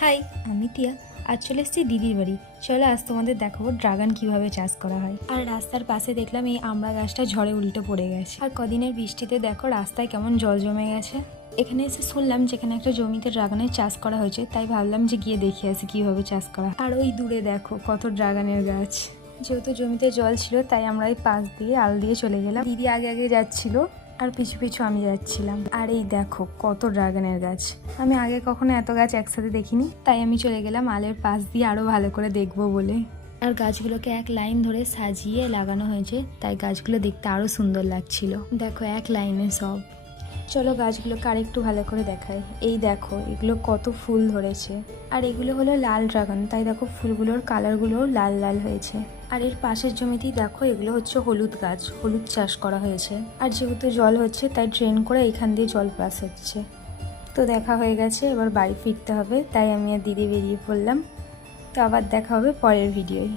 High, আমি টিয়া। আজ চলে এসেছি দিদির বাড়ি। চলো আজ তোমাদের দেখাবো ড্রাগন কিভাবে চাষ করা হয়। আর রাস্তার পাশে দেখলাম এই আমড়া গাছটা ঝড়ে উল্টে পড়ে গেছে। আর কদিনের বৃষ্টিতে দেখো রাস্তায় কেমন জল জমে গেছে। এখানে এসে শুনলাম যেখানে একটা জমিতে ড্রাগনের চাষ করা হয়েছে, তাই ভাবলাম যে গিয়ে দেখে আসি কিভাবে চাষ করা। আর ওই দূরে দেখো কত ড্রাগনের গাছ। যেহেতু জমিতে জল ছিল তাই আমরা এই পাশ দিয়ে আল দিয়ে চলে গেলাম। দিদি আগে আগে যাচ্ছিল আর পিছু পিছু আমি যাচ্ছিলাম। আর এই দেখো কত ড্রাগনের গাছ। আমি আগে কখনো এত গাছ একসাথে দেখিনি, তাই আমি চলে গেলাম আলের পাশ দিয়ে আরো ভালো করে দেখবো বলে। আর গাছগুলোকে এক লাইন ধরে সাজিয়ে লাগানো হয়েছে, তাই গাছগুলো দেখতে আরো সুন্দর লাগছিল। দেখো এক লাইনে সব। চলো গাছগুলোকে আরেকটু ভালো করে দেখাই। এই দেখো এগুলো কত ফুল ধরেছে। আর এগুলো হলো লাল ড্রাগন, তাই দেখো ফুলগুলোর কালারগুলোও লাল লাল হয়েছে। আর এর পাশের জমিতেই দেখো এগুলো হচ্ছে হলুদ গাছ, হলুদ চাষ করা হয়েছে। আর যেহেতু জল হচ্ছে তাই ড্রেন করে এখান দিয়ে জল পাস হচ্ছে। তো দেখা হয়ে গেছে, এবার বাড়ি ফিরতে হবে, তাই আমি আর দিদি বেরিয়ে পড়লাম। তো আবার দেখা হবে পরের ভিডিওয়।